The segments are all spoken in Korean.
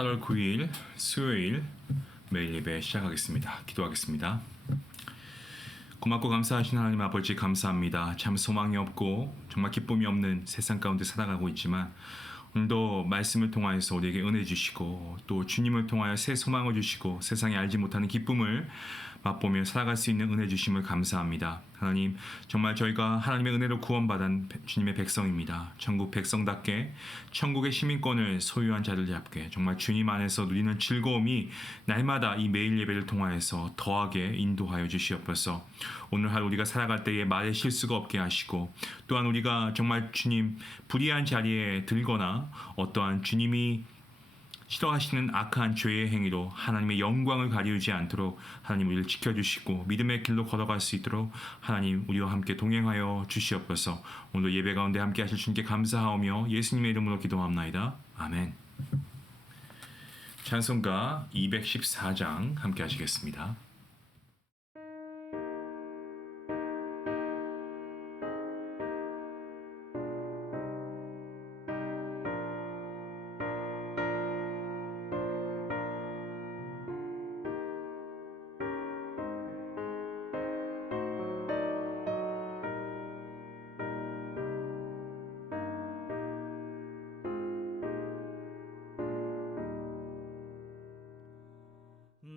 8월 9일 수요일 매일 예배 시작하겠습니다. 기도하겠습니다. 고맙고 감사하신 하나님 아버지 감사합니다. 참 소망이 없고 정말 기쁨이 없는 세상 가운데 살아가고 있지만 오늘도 말씀을 통하여서 우리에게 은혜 주시고 또 주님을 통하여 새 소망을 주시고 세상에 알지 못하는 기쁨을 맛보며 살아갈 수 있는 은혜 주심을 감사합니다. 하나님, 정말 저희가 하나님의 은혜로 구원받은 주님의 백성입니다. 천국 백성답게 천국의 시민권을 소유한 자들 잡게 정말 주님 안에서 누리는 즐거움이 날마다 이 매일 예배를 통하여서 더하게 인도하여 주시옵소서. 오늘 하루 우리가 살아갈 때에 말에 실수가 없게 하시고 또한 우리가 정말 주님 불의한 자리에 들거나 어떠한 주님이 싫어하시는 악한 죄의 행위로 하나님의 영광을 가리우지 않도록 하나님 우리를 지켜주시고 믿음의 길로 걸어갈 수 있도록 하나님 우리와 함께 동행하여 주시옵소서. 오늘 예배 가운데 함께 하실 주님께 감사하오며 예수님의 이름으로 기도합나이다. 아멘. 찬송가 214장 함께 하시겠습니다.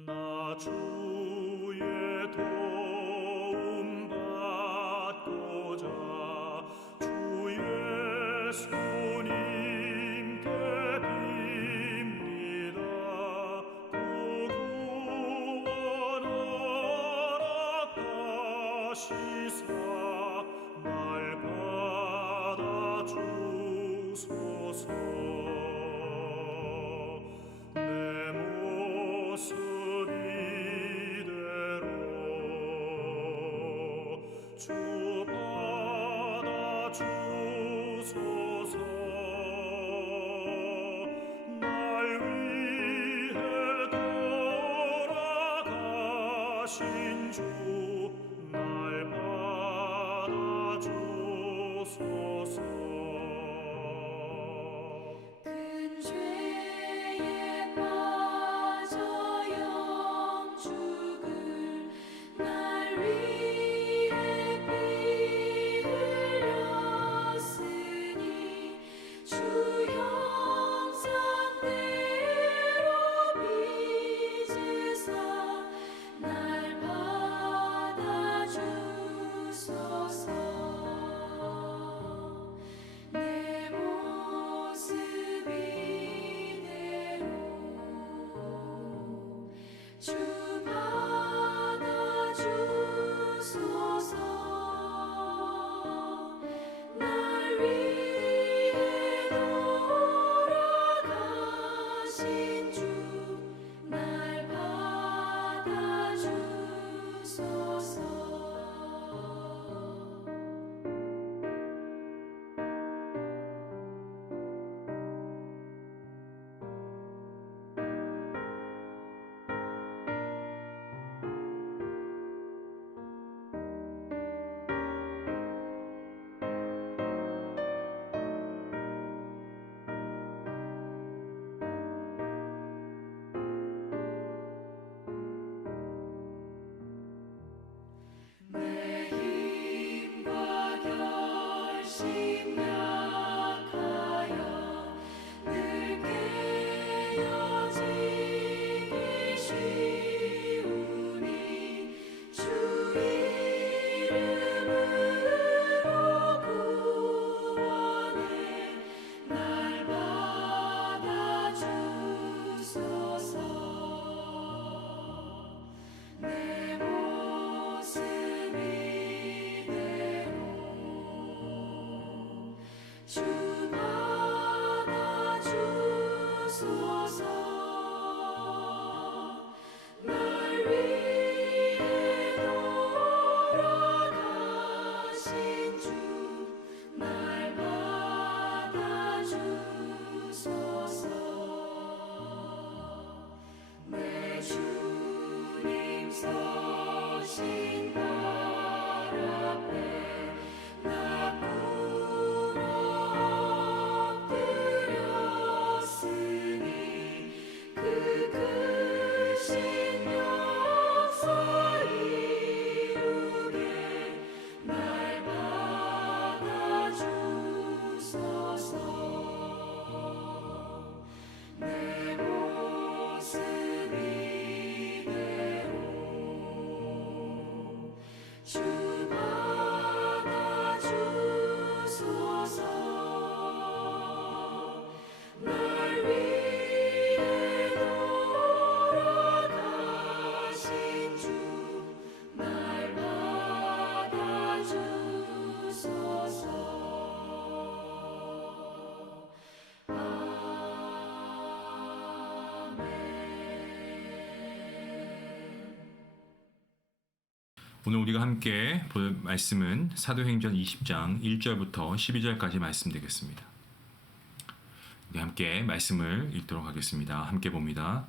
나 주의 도움 받고자 주 예수님께 빕니다. 그 구원 허락하시사 날 받아주소서. 주 받아주소서. 날 위해 돌아가신 주 날 받아주소서. 큰 죄에 빠져 영죽을 날 위해 피 흘렸으니 주 형상대로 빚으사 날 받아주소서. 내 모습 이대로 주 받아주소서. 날 위해 돌아가신 주 날 받아주소서. 오늘 우리가 함께 볼 말씀은 사도행전 20장 1절부터 12절까지 말씀되겠습니다. 우리 함께 말씀을 읽도록 하겠습니다. 함께 봅니다.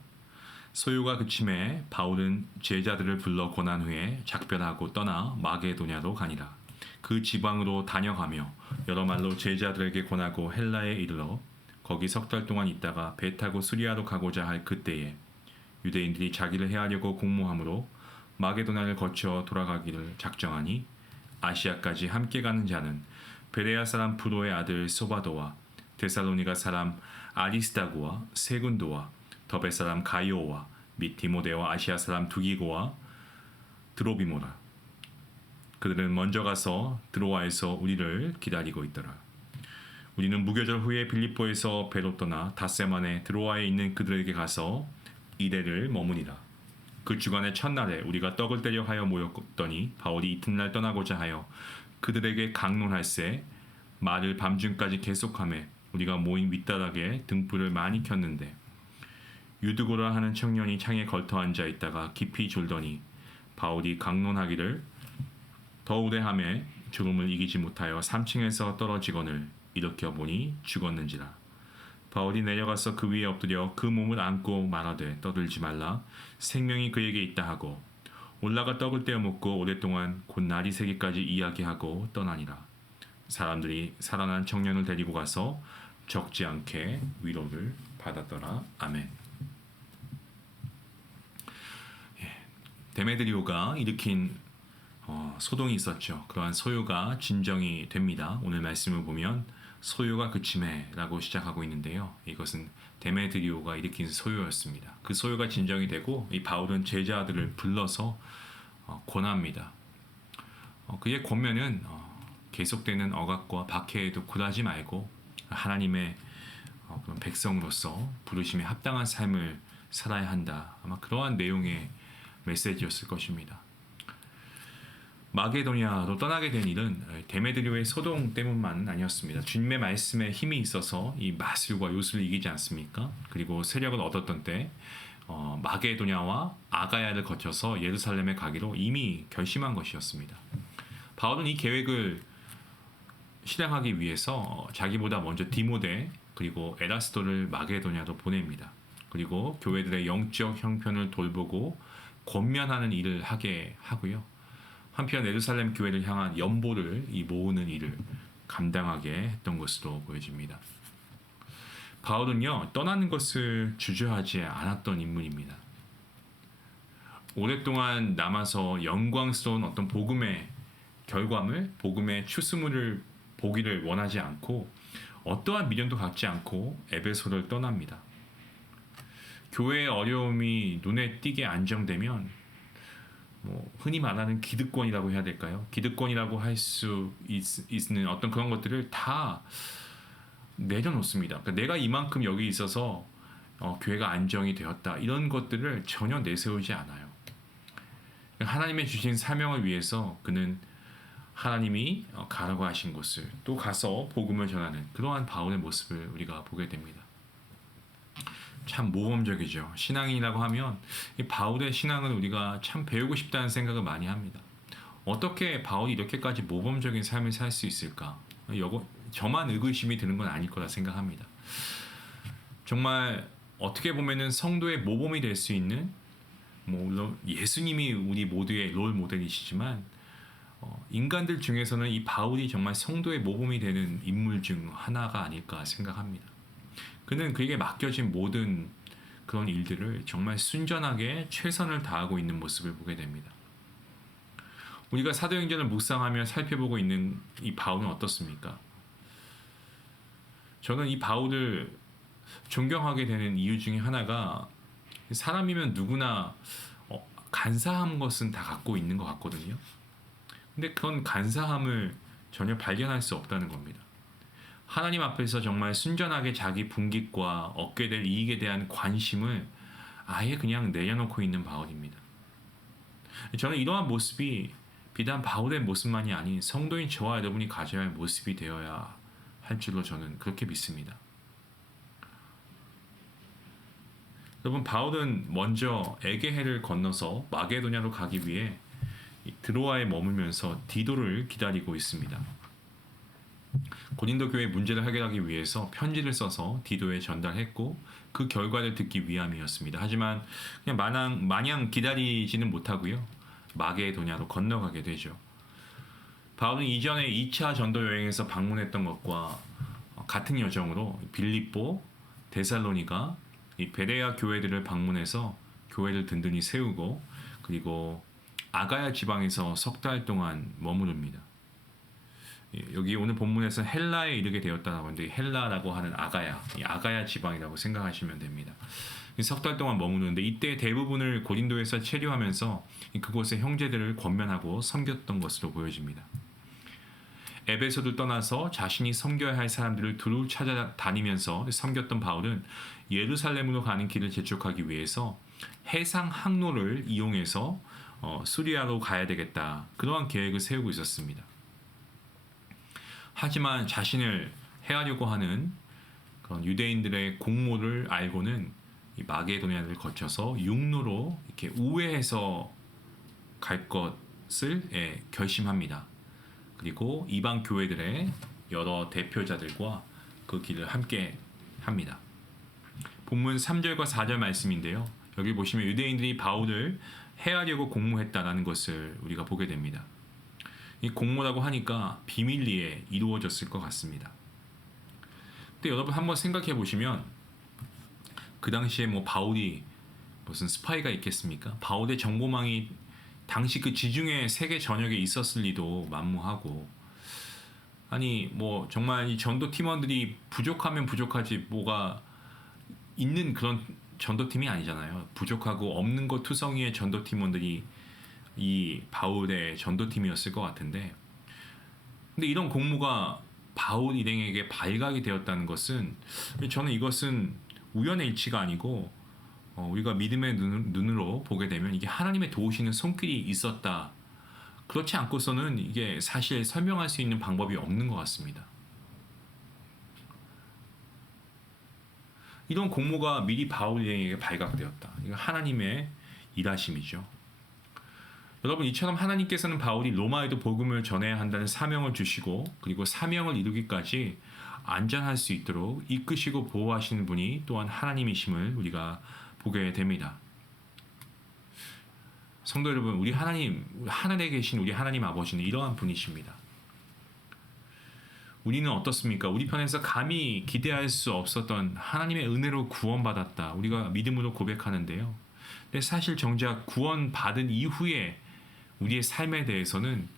소요가 그침에 바울은 제자들을 불러 권한 후에 작별하고 떠나 마게도냐로 가니라. 그 지방으로 다녀가며 여러 말로 제자들에게 권하고 헬라에 이르러 거기 석 달 동안 있다가 배 타고 수리아로 가고자 할 그때에 유대인들이 자기를 해하려고 공모함으로 마게도냐를 거쳐 돌아가기를 작정하니 아시아까지 함께 가는 자는 베레아 사람 브로의 아들 소바도와 데살로니가 사람 아리스다고와 세군도와 더베 사람 가이오와 및 디모데와 아시아 사람 두기고와 드로비모라. 그들은 먼저 가서 드로아에서 우리를 기다리고 있더라. 우리는 무교절 후에 빌립보에서 배로 떠나 닷새만에 드로아에 있는 그들에게 가서 이레를 머무니라. 그 주간의 첫날에 우리가 떡을 떼려 하여 모였더니 바울이 이튿날 떠나고자 하여 그들에게 강론할세 말을 밤중까지 계속하매 우리가 모인 윗다락에 등불을 많이 켰는데 유드고라 하는 청년이 창에 걸터 앉아 있다가 깊이 졸더니 바울이 강론하기를 더 우대함에 죽음을 이기지 못하여 3층에서 떨어지거늘 일으켜 보니 죽었는지라. 바울이 내려가서 그 위에 엎드려 그 몸을 안고 말하되 떠들지 말라 생명이 그에게 있다 하고 올라가 떡을 떼어 먹고 오랫동안 곧 날이 새기까지 이야기하고 떠나니라. 사람들이 살아난 청년을 데리고 가서 적지 않게 위로를 받았더라. 아멘. 데메드리오가 일으킨 소동이 있었죠. 그러한 소요가 진정이 됩니다. 오늘 말씀을 보면 소요가 그침에라고 시작하고 있는데요. 이것은 데메드리오가 일으킨 소요였습니다. 그 소요가 진정이 되고 이 바울은 제자들을 불러서 권합니다. 그의 권면은 계속되는 억압과 박해에도 굴하지 말고 하나님의 그런 백성으로서 부르심에 합당한 삶을 살아야 한다. 아마 그러한 내용의 메시지였을 것입니다. 마게도냐로 떠나게 된 일은 데메드리오의 소동 때문만은 아니었습니다. 주님의 말씀에 힘이 있어서 이 마술과 요술을 이기지 않습니까? 그리고 세력을 얻었던 때 마게도냐와 아가야를 거쳐서 예루살렘에 가기로 이미 결심한 것이었습니다. 바울은 이 계획을 실행하기 위해서 자기보다 먼저 디모데 그리고 에라스도를 마게도냐로 보냅니다. 그리고 교회들의 영적 형편을 돌보고 권면하는 일을 하게 하고요. 한편 예루살렘 교회를 향한 연보를 모으는 일을 감당하게 했던 것으로 보여집니다. 바울은요, 떠나는 것을 주저하지 않았던 인물입니다. 오랫동안 남아서 영광스러운 어떤 복음의 결과물, 복음의 추수물을 보기를 원하지 않고 어떠한 미련도 갖지 않고 에베소를 떠납니다. 교회의 어려움이 눈에 띄게 안정되면 흔히 말하는 기득권이라고 해야 될까요? 기득권이라고 할 수 있는 어떤 그런 것들을 다 내려놓습니다. 그러니까 내가 이만큼 여기 있어서 교회가 안정이 되었다. 이런 것들을 전혀 내세우지 않아요. 하나님의 주신 사명을 위해서 그는 하나님이 가라고 하신 곳을 또 가서 복음을 전하는 그러한 바울의 모습을 우리가 보게 됩니다. 참 모범적이죠. 신앙인이라고 하면 이 바울의 신앙을 우리가 참 배우고 싶다는 생각을 많이 합니다. 어떻게 바울이 이렇게까지 모범적인 삶을 살 수 있을까? 저만 의구심이 드는 건 아닐 거라 생각합니다. 정말 어떻게 보면은 성도의 모범이 될 수 있는 물론 예수님이 우리 모두의 롤 모델이시지만 인간들 중에서는 이 바울이 정말 성도의 모범이 되는 인물 중 하나가 아닐까 생각합니다. 그는 그에게 맡겨진 모든 그런 일들을 정말 순전하게 최선을 다하고 있는 모습을 보게 됩니다. 우리가 사도행전을 묵상하며 살펴보고 있는 이 바울은 어떻습니까? 저는 이 바울을 존경하게 되는 이유 중에 하나가 사람이면 누구나 간사한 것은 다 갖고 있는 것 같거든요. 근데 그런 간사함을 전혀 발견할 수 없다는 겁니다. 하나님 앞에서 정말 순전하게 자기 분깃과 얻게 될 이익에 대한 관심을 아예 그냥 내려놓고 있는 바울입니다. 저는 이러한 모습이 비단 바울의 모습만이 아닌 성도인 저와 여러분이 가져야 할 모습이 되어야 할 줄로 저는 그렇게 믿습니다. 여러분, 바울은 먼저 에게해를 건너서 마게도냐로 가기 위해 드로아에 머물면서 디도를 기다리고 있습니다. 고린도 교회 문제를 해결하기 위해서 편지를 써서 디도에 전달했고 그 결과를 듣기 위함이었습니다. 하지만 그냥 마냥 기다리지는 못하고요. 마게도냐로 건너가게 되죠. 바울은 이전에 2차 전도 여행에서 방문했던 것과 같은 여정으로 빌립보, 데살로니가 이 베레아 교회들을 방문해서 교회를 든든히 세우고 그리고 아가야 지방에서 석 달 동안 머무릅니다. 여기 오늘 본문에서 헬라에 이르게 되었다라고 하는데 헬라라고 하는 아가야, 이 아가야 지방이라고 생각하시면 됩니다. 석 달 동안 머무르는데 이때 대부분을 고린도에서 체류하면서 그곳의 형제들을 권면하고 섬겼던 것으로 보여집니다. 에베소를 떠나서 자신이 섬겨야 할 사람들을 두루 찾아다니면서 섬겼던 바울은 예루살렘으로 가는 길을 재촉하기 위해서 해상 항로를 이용해서 수리아로 가야 되겠다. 그러한 계획을 세우고 있었습니다. 하지만 자신을 해하려고 하는 그런 유대인들의 공모를 알고는 이 마게도냐를 거쳐서 육로로 이렇게 우회해서 갈 것을 결심합니다. 그리고 이방 교회들의 여러 대표자들과 그 길을 함께 합니다. 본문 3절과 4절 말씀인데요. 여기 보시면 유대인들이 바울을 해하려고 공모했다라는 것을 우리가 보게 됩니다. 이 공모라고 하니까 비밀리에 이루어졌을 것 같습니다. 근데 여러분 한번 생각해 보시면 그 당시에 뭐 바울이 무슨 스파이가 있겠습니까? 바울의 정보망이 당시 그 지중해 세계 전역에 있었을 리도 만무하고 아니 뭐 정말 이 전도 팀원들이 부족하면 부족하지 뭐가 있는 그런 전도팀이 아니잖아요. 부족하고 없는 것 투성이의 전도팀원들이 이 바울의 전도팀이었을 것 같은데 근데 이런 공모가 바울 일행에게 발각이 되었다는 것은 저는 이것은 우연의 일치가 아니고 우리가 믿음의 눈으로 보게 되면 이게 하나님의 도우시는 손길이 있었다. 그렇지 않고서는 이게 사실 설명할 수 있는 방법이 없는 것 같습니다. 이런 공모가 미리 바울 일행에게 발각되었다. 이거 하나님의 일하심이죠. 여러분 이처럼 하나님께서는 바울이 로마에도 복음을 전해야 한다는 사명을 주시고 그리고 사명을 이루기까지 안전할 수 있도록 이끄시고 보호하시는 분이 또한 하나님이심을 우리가 보게 됩니다. 성도 여러분, 우리 하나님, 하늘에 계신 우리 하나님 아버지는 이러한 분이십니다. 우리는 어떻습니까? 우리 편에서 감히 기대할 수 없었던 하나님의 은혜로 구원받았다. 우리가 믿음으로 고백하는데요. 근데 사실 정작 구원받은 이후에 우리의 삶에 대해서는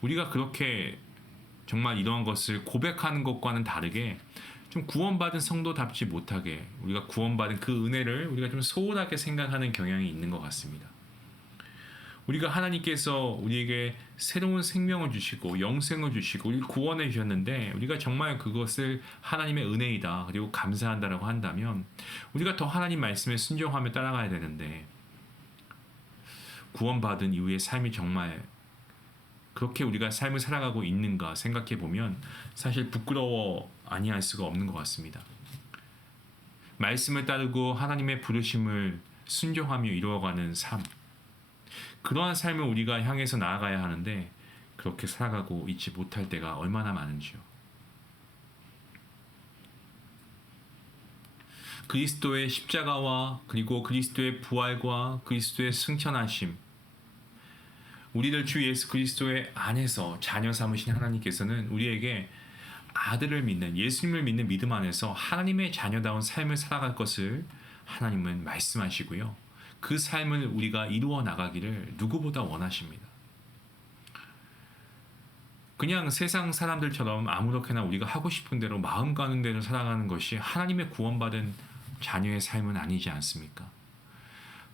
우리가 그렇게 정말 이러한 것을 고백하는 것과는 다르게 좀 구원받은 성도답지 못하게 우리가 구원받은 그 은혜를 우리가 좀 소홀하게 생각하는 경향이 있는 것 같습니다. 우리가 하나님께서 우리에게 새로운 생명을 주시고 영생을 주시고 우리를 구원해 주셨는데 우리가 정말 그것을 하나님의 은혜이다 그리고 감사한다라고 한다면 우리가 더 하나님 말씀에 순종하며 따라가야 되는데 구원받은 이후의 삶이 정말 그렇게 우리가 삶을 살아가고 있는가 생각해 보면 사실 부끄러워 아니할 수가 없는 것 같습니다. 말씀을 따르고 하나님의 부르심을 순종하며 이루어가는 삶, 그러한 삶을 우리가 향해서 나아가야 하는데 그렇게 살아가고 있지 못할 때가 얼마나 많은지요. 그리스도의 십자가와 그리고 그리스도의 부활과 그리스도의 승천하심, 우리를 주 예수 그리스도의 안에서 자녀 삼으신 하나님께서는 우리에게 아들을 믿는 예수님을 믿는 믿음 안에서 하나님의 자녀다운 삶을 살아갈 것을 하나님은 말씀하시고요. 그 삶을 우리가 이루어 나가기를 누구보다 원하십니다. 그냥 세상 사람들처럼 아무렇게나 우리가 하고 싶은 대로 마음 가는 대로 살아가는 것이 하나님의 구원받은 자녀의 삶은 아니지 않습니까?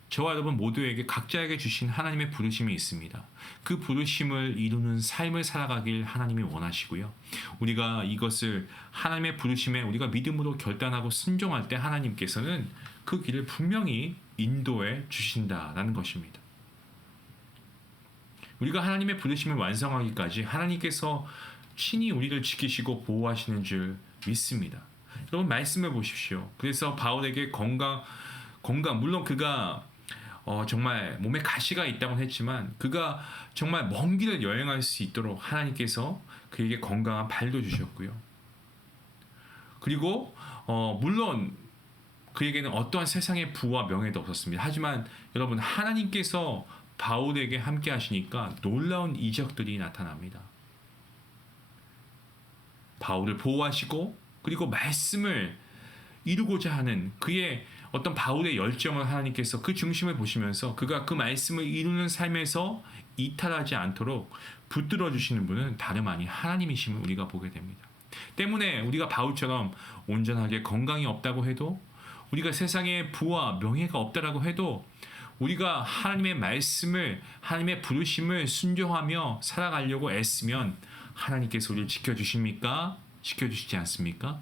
저와 여러분 모두에게 각자에게 주신 하나님의 부르심이 있습니다. 그 부르심을 이루는 삶을 살아가길 하나님이 원하시고요. 우리가 이것을 하나님의 부르심에 우리가 믿음으로 결단하고 순종할 때 하나님께서는 그 길을 분명히 인도해 주신다라는 것입니다. 우리가 하나님의 부르심을 완성하기까지 하나님께서 친히 우리를 지키시고 보호하시는 줄 믿습니다. 여러분 말씀해 보십시오. 그래서 바울에게 건강 물론 그가 정말 몸에 가시가 있다고 했지만 그가 정말 먼 길을 여행할 수 있도록 하나님께서 그에게 건강한 발도 주셨고요. 그리고 물론 그에게는 어떠한 세상의 부와 명예도 없었습니다. 하지만 여러분 하나님께서 바울에게 함께 하시니까 놀라운 이적들이 나타납니다. 바울을 보호하시고 그리고 말씀을 이루고자 하는 그의 어떤 바울의 열정을 하나님께서 그 중심을 보시면서 그가 그 말씀을 이루는 삶에서 이탈하지 않도록 붙들어 주시는 분은 다름 아닌 하나님이심을 우리가 보게 됩니다. 때문에 우리가 바울처럼 온전하게 건강이 없다고 해도 우리가 세상에 부와 명예가 없다라고 해도 우리가 하나님의 말씀을 하나님의 부르심을 순종하며 살아가려고 애쓰면 하나님께서 우리를 지켜주십니까? 지켜주시지 않습니까?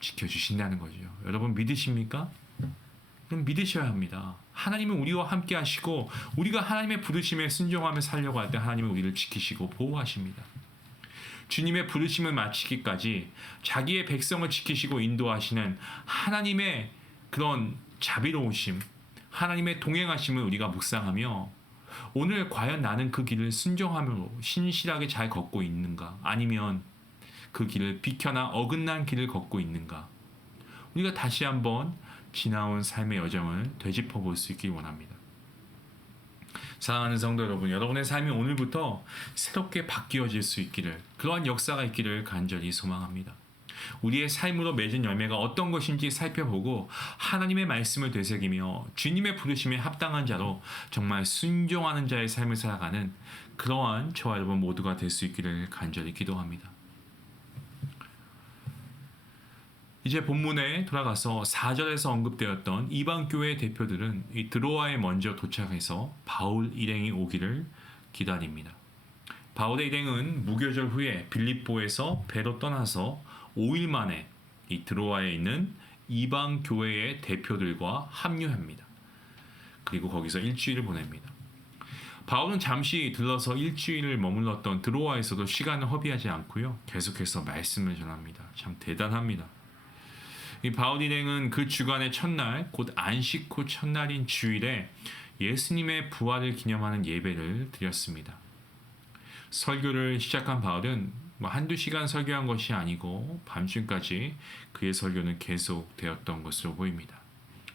지켜주신다는 거죠. 여러분 믿으십니까? 그럼 믿으셔야 합니다. 하나님은 우리와 함께 하시고 우리가 하나님의 부르심에 순종하며 살려고 할 때 하나님은 우리를 지키시고 보호하십니다. 주님의 부르심을 마치기까지 자기의 백성을 지키시고 인도하시는 하나님의 그런 자비로우심, 하나님의 동행하심을 우리가 묵상하며 오늘 과연 나는 그 길을 순종함으로 신실하게 잘 걷고 있는가? 아니면 그 길을 비켜나 어긋난 길을 걷고 있는가? 우리가 다시 한번 지나온 삶의 여정을 되짚어 볼 수 있길 원합니다. 사랑하는 성도 여러분, 여러분의 삶이 오늘부터 새롭게 바뀌어질 수 있기를, 그러한 역사가 있기를 간절히 소망합니다. 우리의 삶으로 맺은 열매가 어떤 것인지 살펴보고 하나님의 말씀을 되새기며 주님의 부르심에 합당한 자로 정말 순종하는 자의 삶을 살아가는 그러한 저와 여러분 모두가 될 수 있기를 간절히 기도합니다. 이제 본문에 돌아가서 4절에서 언급되었던 이방교회 대표들은 이 드로아에 먼저 도착해서 바울 일행이 오기를 기다립니다. 바울의 일행은 무교절 후에 빌립보에서 배로 떠나서 5일 만에 이 드로아에 있는 이방교회의 대표들과 합류합니다. 그리고 거기서 일주일을 보냅니다. 바울은 잠시 들러서 일주일을 머물렀던 드로아에서도 시간을 허비하지 않고요. 계속해서 말씀을 전합니다. 참 대단합니다. 이 바울 일행은 그 주간의 첫날, 곧 안식 후 첫날인 주일에 예수님의 부활을 기념하는 예배를 드렸습니다. 설교를 시작한 바울은 한두 시간 설교한 것이 아니고 밤중까지 그의 설교는 계속되었던 것으로 보입니다.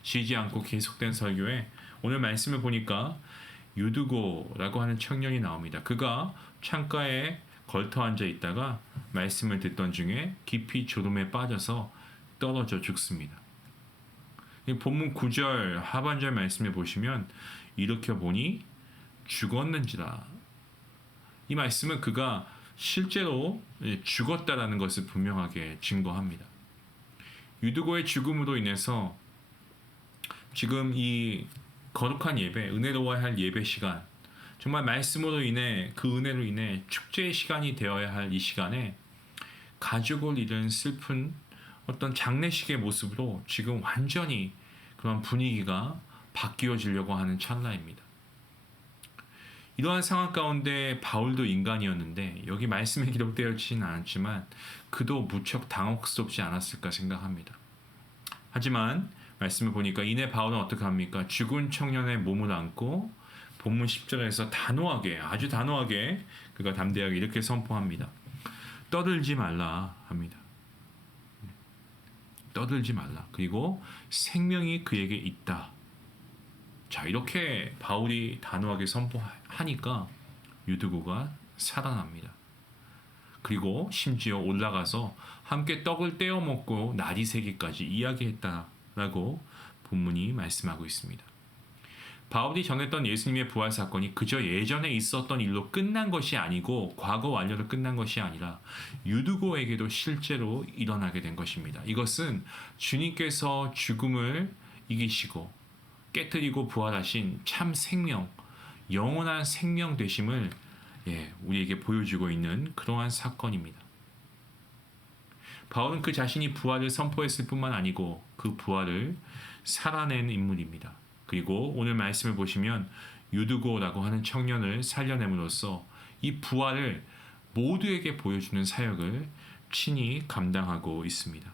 쉬지 않고 계속된 설교에 오늘 말씀을 보니까 유두고라고 하는 청년이 나옵니다. 그가 창가에 걸터 앉아 있다가 말씀을 듣던 중에 깊이 졸음에 빠져서 떨어져 죽습니다. 이 본문 9절 하반절 말씀을 보시면 일으켜 보니 죽었는지라. 이 말씀은 그가 실제로 죽었다라는 것을 분명하게 증거합니다. 유두고의 죽음으로 인해서 지금 이 거룩한 예배, 은혜로워야 할 예배 시간, 정말 말씀으로 인해 그 은혜로 인해 축제의 시간이 되어야 할 이 시간에 가족을 잃은 슬픈 어떤 장례식의 모습으로 지금 완전히 그런 분위기가 바뀌어지려고 하는 찰나입니다. 이러한 상황 가운데 바울도 인간이었는데 여기 말씀에 기록되어 있지는 않았지만 그도 무척 당혹스럽지 않았을까 생각합니다. 하지만 말씀을 보니까 이내 바울은 어떻게 합니까? 죽은 청년의 몸을 안고 본문 10절에서 단호하게, 아주 단호하게 그가 담대하게 이렇게 선포합니다. 떠들지 말라 합니다. 떠들지 말라. 그리고 생명이 그에게 있다. 자, 이렇게 바울이 단호하게 선포하니까 유두고가 살아납니다. 그리고 심지어 올라가서 함께 떡을 떼어 먹고 날이 새기까지 이야기했다라고 본문이 말씀하고 있습니다. 바울이 전했던 예수님의 부활 사건이 그저 예전에 있었던 일로 끝난 것이 아니고 과거 완료로 끝난 것이 아니라 유두고에게도 실제로 일어나게 된 것입니다. 이것은 주님께서 죽음을 이기시고 깨뜨리고 부활하신 참 생명, 영원한 생명 되심을 우리에게 보여주고 있는 그러한 사건입니다. 바울은 그 자신이 부활을 선포했을 뿐만 아니고 그 부활을 살아낸 인물입니다. 그리고 오늘 말씀을 보시면 유두고라고 하는 청년을 살려냄으로써 이 부활을 모두에게 보여주는 사역을 친히 감당하고 있습니다.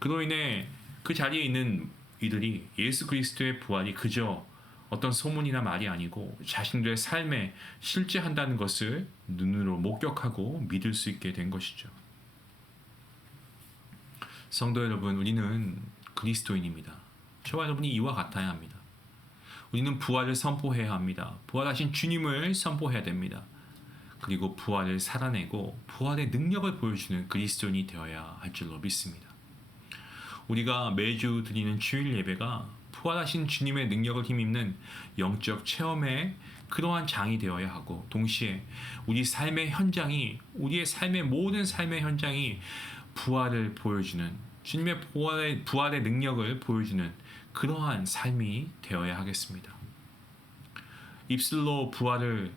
그로 인해 그 자리에 있는 이들이 예수 그리스도의 부활이 그저 어떤 소문이나 말이 아니고 자신들의 삶에 실제한다는 것을 눈으로 목격하고 믿을 수 있게 된 것이죠. 성도 여러분, 우리는 그리스도인입니다. 저와 여러분이 이와 같아야 합니다. 우리는 부활을 선포해야 합니다. 부활하신 주님을 선포해야 됩니다. 그리고 부활을 살아내고 부활의 능력을 보여주는 그리스도인이 되어야 할 줄로 믿습니다. 우리가 매주 드리는 주일 예배가 부활하신 주님의 능력을 힘입는 영적 체험의 그러한 장이 되어야 하고, 동시에 우리 삶의 현장이, 우리의 삶의 모든 삶의 현장이 부활을 보여주는, 주님의 부활의 능력을 보여주는 그러한 삶이 되어야 하겠습니다. 입술로 부활을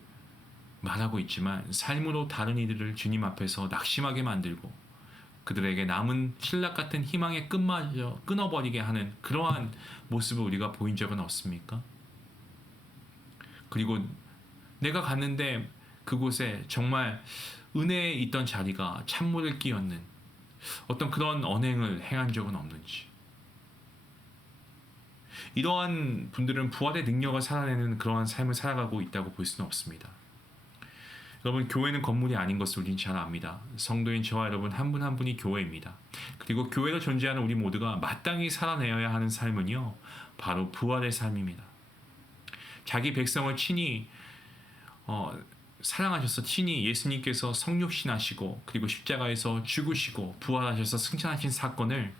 말하고 있지만 삶으로 다른 이들을 주님 앞에서 낙심하게 만들고 그들에게 남은 신락 같은 희망의 끈마저 끊어버리게 하는 그러한 모습을 우리가 보인 적은 없습니까? 그리고 내가 갔는데 그곳에 정말 은혜에 있던 자리가 찬물을 끼얹는 어떤 그런 언행을 행한 적은 없는지. 이러한 분들은 부활의 능력을 살아내는 그러한 삶을 살아가고 있다고 볼 수는 없습니다. 여러분, 교회는 건물이 아닌 것을 우리는 잘 압니다. 성도인 저와 여러분 한 분 한 분이 교회입니다. 그리고 교회로 존재하는 우리 모두가 마땅히 살아내어야 하는 삶은요, 바로 부활의 삶입니다. 자기 백성을 친히 사랑하셔서 친히 예수님께서 성육신하시고 그리고 십자가에서 죽으시고 부활하셔서 승천하신 사건을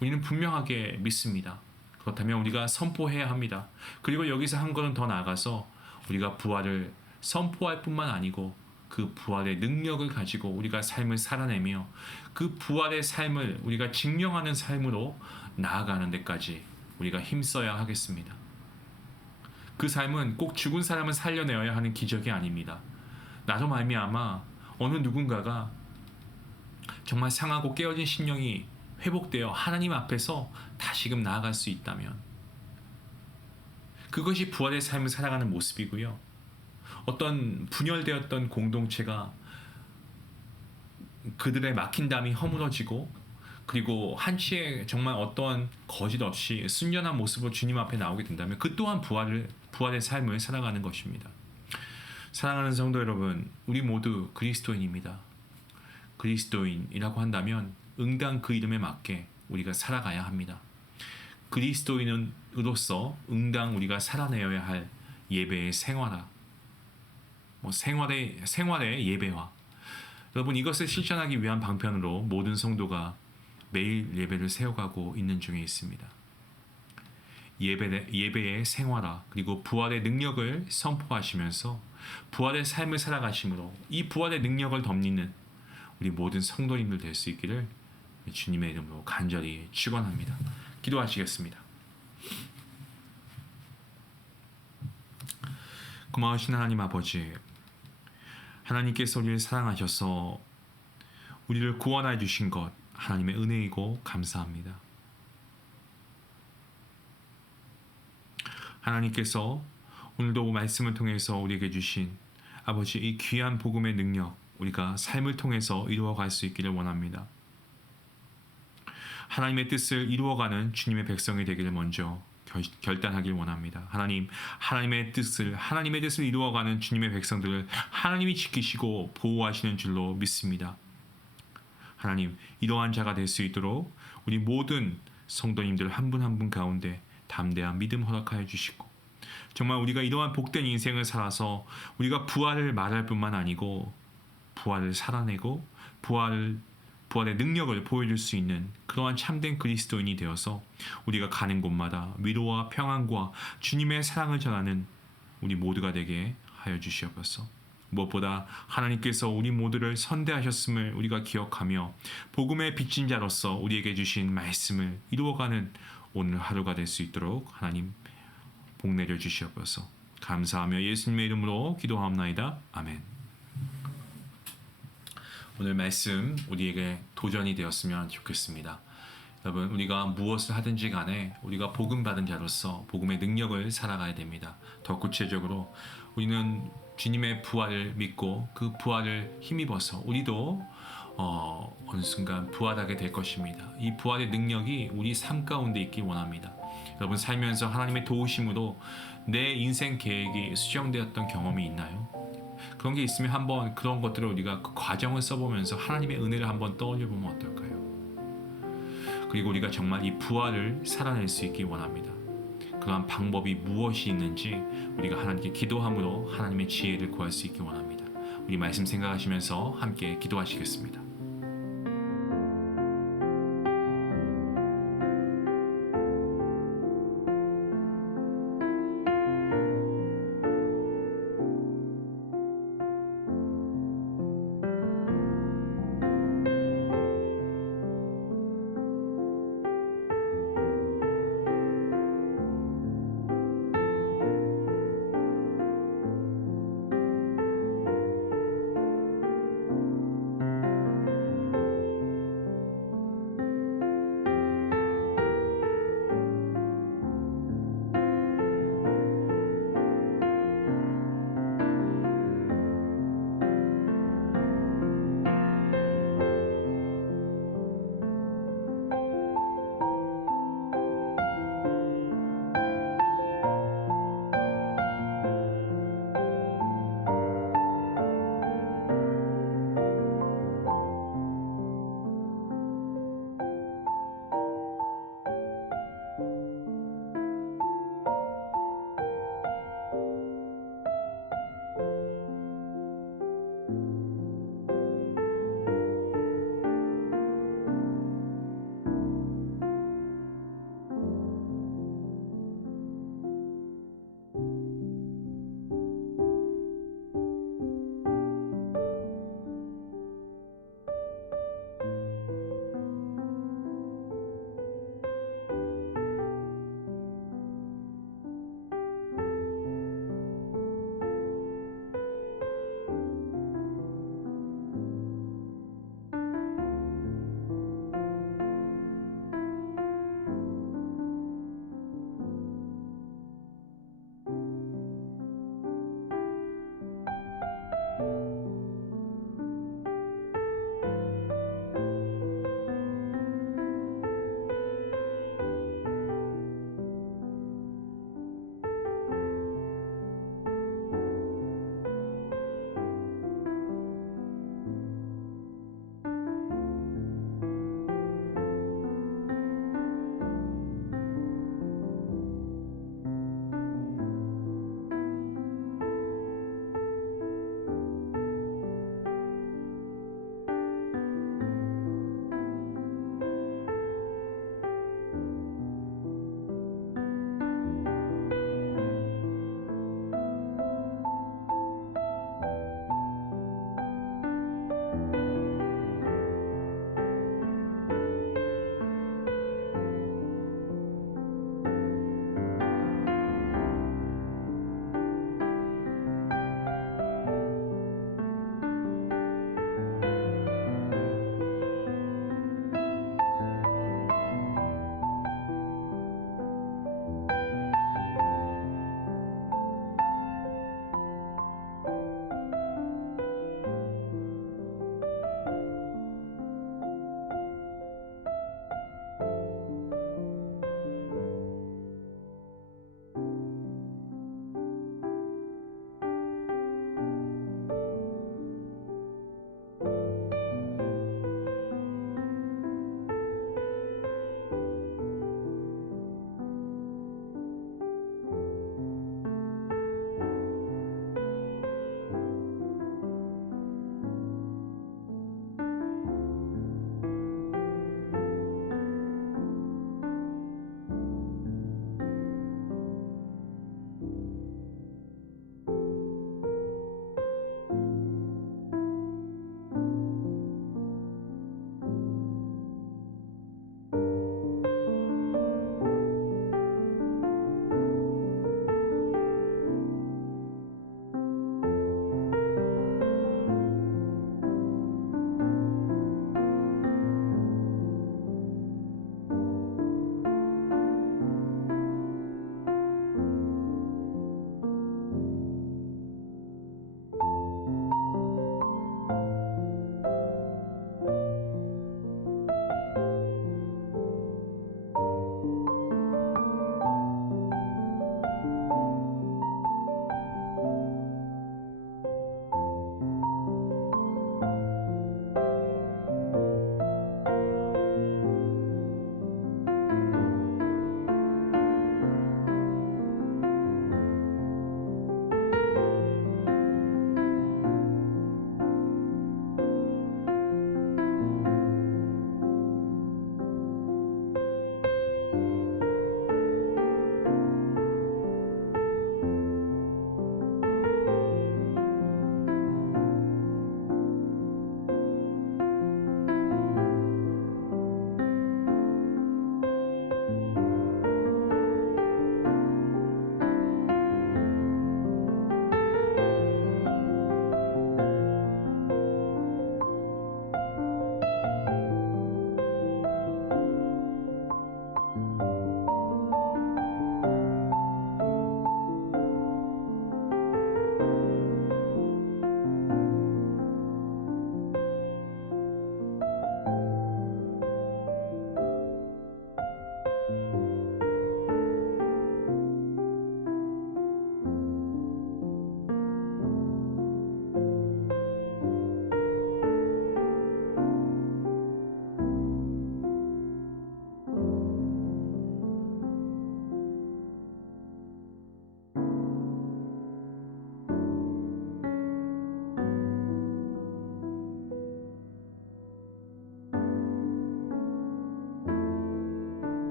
우리는 분명하게 믿습니다. 그렇다면 우리가 선포해야 합니다. 그리고 여기서 한 걸음 더 나아가서 우리가 부활을 선포할 뿐만 아니고 그 부활의 능력을 가지고 우리가 삶을 살아내며 그 부활의 삶을 우리가 증명하는 삶으로 나아가는 데까지 우리가 힘써야 하겠습니다. 그 삶은 꼭 죽은 사람을 살려내어야 하는 기적이 아닙니다. 나로 말미암아 어느 누군가가 정말 상하고 깨어진 심령이 회복되어 하나님 앞에서 다시금 나아갈 수 있다면 그것이 부활의 삶을 살아가는 모습이고요. 어떤 분열되었던 공동체가 그들의 막힌 담이 허물어지고 그리고 한치의 정말 어떠한 거짓 없이 순전한 모습으로 주님 앞에 나오게 된다면 그 또한 부활의 삶을 살아가는 것입니다. 사랑하는 성도 여러분, 우리 모두 그리스도인입니다. 그리스도인이라고 한다면 응당 그 이름에 맞게 우리가 살아가야 합니다. 그리스도인으로서 응당 우리가 살아내어야 할 예배의 생활화, 생활의 예배화. 여러분, 이것을 실천하기 위한 방편으로 모든 성도가 매일 예배를 세워가고 있는 중에 있습니다. 예배의 생활화 그리고 부활의 능력을 선포하시면서 부활의 삶을 살아가심으로 이 부활의 능력을 덧입는 우리 모든 성도님들 될 수 있기를 주님의 이름으로 간절히 축원합니다. 기도하시겠습니다. 고마우신 하나님 아버지, 하나님께서 우리를 사랑하셔서 우리를 구원하여 주신 것 하나님의 은혜이고 감사합니다. 하나님께서 오늘도 말씀을 통해서 우리에게 주신 아버지 이 귀한 복음의 능력 우리가 삶을 통해서 이루어갈 수 있기를 원합니다. 하나님의 뜻을 이루어가는 주님의 백성이 되기를 먼저 결단하길 원합니다. 하나님의 뜻을 이루어가는 주님의 백성들을 하나님이 지키시고 보호하시는 줄로 믿습니다. 하나님, 이러한 자가 될 수 있도록 우리 모든 성도님들 한 분 한 분 가운데 담대한 믿음 허락하여 주시고 정말 우리가 이러한 복된 인생을 살아서 우리가 부활을 말할 뿐만 아니고 부활을 살아내고 부활의 능력을 보여줄 수 있는 그러한 참된 그리스도인이 되어서 우리가 가는 곳마다 위로와 평안과 주님의 사랑을 전하는 우리 모두가 되게 하여 주시옵소서. 무엇보다 하나님께서 우리 모두를 선대하셨음을 우리가 기억하며 복음의 빚진 자로서 우리에게 주신 말씀을 이루어가는 오늘 하루가 될 수 있도록 하나님 복 내려 주시옵소서. 감사하며 예수님의 이름으로 기도하옵나이다. 아멘. 오늘 말씀 우리에게 도전이 되었으면 좋겠습니다. 여러분, 우리가 무엇을 하든지 간에 우리가 복음 받은 자로서 복음의 능력을 살아가야 됩니다. 더 구체적으로 우리는 주님의 부활을 믿고 그 부활을 힘입어서 우리도 어느 순간 부활하게 될 것입니다. 이 부활의 능력이 우리 삶 가운데 있기 원합니다. 여러분 살면서 하나님의 도우심으로 내 인생 계획이 수정되었던 경험이 있나요? 그런 게 있으면 한번 그런 것들을 우리가 그 과정을 써보면서 하나님의 은혜를 한번 떠올려 보면 어떨까요? 그리고 우리가 정말 이 부활을 살아낼 수 있기 원합니다. 그러한 방법이 무엇이 있는지 우리가 하나님께 기도함으로 하나님의 지혜를 구할 수 있기 원합니다. 우리 말씀 생각하시면서 함께 기도하시겠습니다.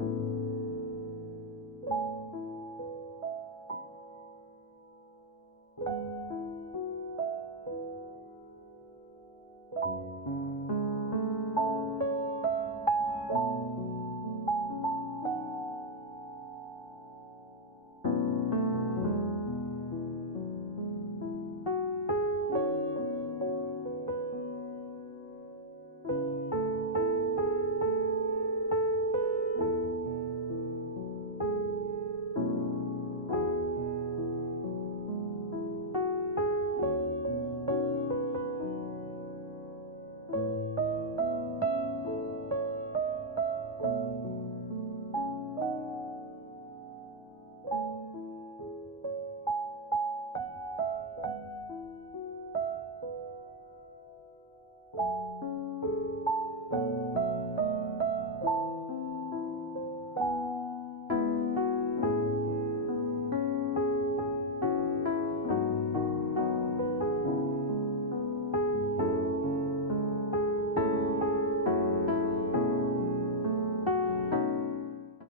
주소서